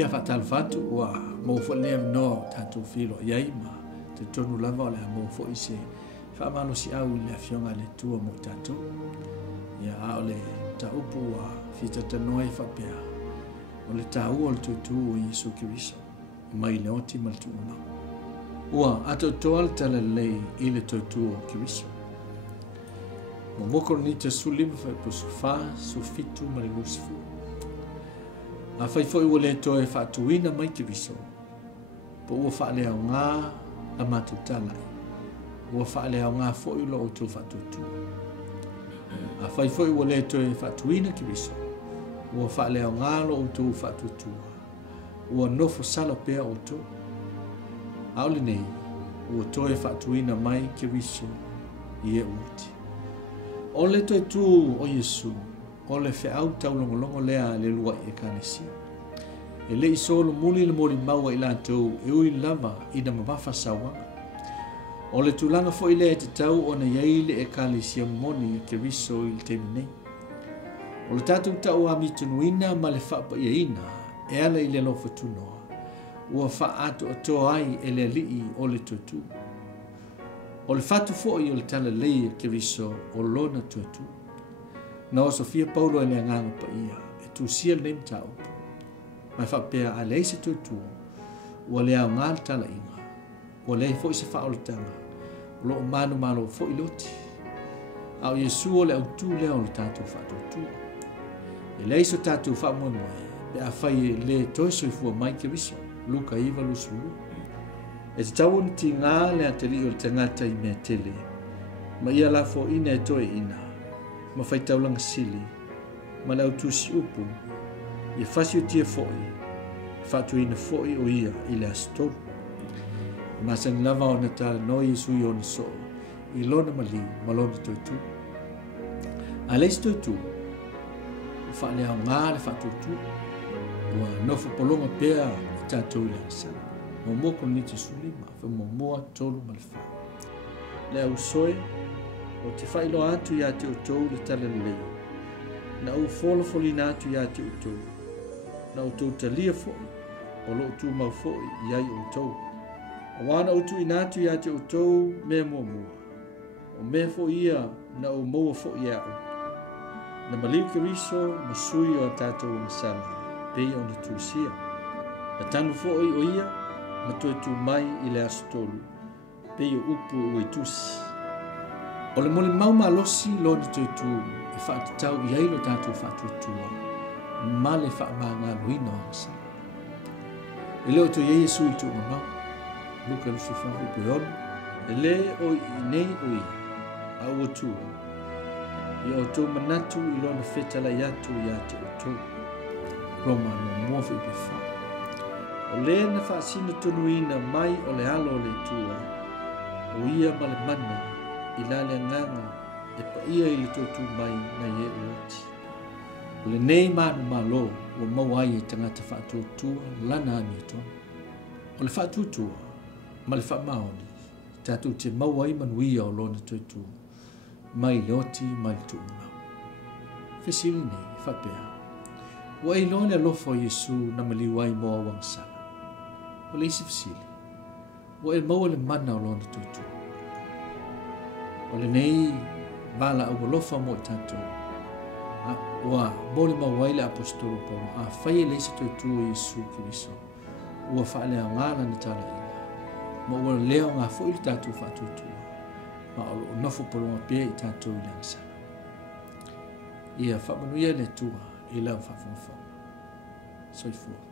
ia fatal fatu wa mo fo le no tatu filo yaima te tonu lava le mo fo ise fa malo si au le afionga le tua mo tatu ia ole ta upu wa fita te noi fa pia ole ta u tu tu Iesu Keriso mai le oti mal tu ma wa ato toal tala le ile tu tu Keriso mo moko ni te sulim fa pusufa su fitu mal musfu a fai foi o le toe fatuina mai Keriso po ua faale au ngā la matutala ua faale au ngā foi lo tu fatutu a fai foi o le toe fatuina Keriso ua faale au ngā lo tu fatutu ua nofo sala pea o tu aole nei ua toe fatuina mai Keriso i e uti o le toe tu o Iesu o le feau taulongolongo lea le lua e kanesi. E le isolo muli le mori maua i lantou e ui lava i na mawafa sawanga. O le tulanga fo i le te tau o na iaile e kanesi moni i Keriso i le teminei. O le tatu tau a mitunuina ma le whapa ia ina e ala i le lofa tunoa. Ua wha atu o toa ai e le lii o le tutu. O le fatu fo i o le tala lei Keriso o lona tutu. Na o Sofia Paulo e le nganga Paia, e Tusi le nem tau. Mai whapea a leise tutu, ua lea o ngāle tala inga, ua lea fo i se whaolitanga, o lo o manu malo fo i loti. A o Iesu o le au tu lea o le tātou whatutu. E leise o tātou whamoe moe, pe a whai le toiso i fua mai Keriso, luka iwa lusulu. E te tau ni ti ngā lea te li o le tangata i mea tele, ma ia la fo ina e toe ina. Ma fai taulanga sili, ma lau tusi upu, ia fasi o tia foi, fatu ina foi o ia i le astolu. Ma san lava o na tala no Iesu i ona so, i lona mali, ma lona toitu. A leis toitu, o fa lea o ngā le fatu tu, ua nofo polonga pea i tātou i le asana. Mo moko ni te sulima, fa mo moa tolu ma le fa. Le au soe, o te whailo atu i ate o tou le tala lei. Na u folina atu i ate o tou. Na o tou talia foi, o lo tu mau foi i ai o tou. A wana o tu inatu i ate o tou mea mua mua. O mea fo ia na o moa fo ia o. Na maliu Keriso masui o tātou masala, pei o na Tusia. Na tanu fo o ia, ma toi tu mai i le astolu, pei o upu o i Tusi. O le mole mau malosi lo ni tuitu e whaatitau i ailo tātou whaatutua ma le wha ngā luina o sa. E leo to Iesu i tu mamau, luka lusi whahu peon, e le o i nei o i a ua tu. I o tō manatu i lo na whetala i atu i ate o tō. Roma no mōwhi pe wha. O le na whaasina tunuina mai o le alo le tua, o ia ma le mana, i lale nganga e pa ia i le totu mai na ie uoti. O le nei manu malo o mawai e tangata whaatutua lana ani tonu. O le whaatutua ma le whaamaoni tātou te mawai manuia o lona totu mai le oti mai le tuu mau. Fesili nei whapea. Wa i lona lofo Iesu na maliwai moa wangsala. O le isi fesili. Wa e maua le mana o lona totu. O le nei vala au lofa mo tātou. Ua mole mawai le apostolo Paulo a whai le isi totu o Iesu Keriso. Ua whaale a ngāla na tala ina. Ma ua leo ngā fo ili tātou whaatutua. Ma o nofo polonga pia i tātou i langsana. Ia whamanuia le tua i lau whawhawhau. Soifua.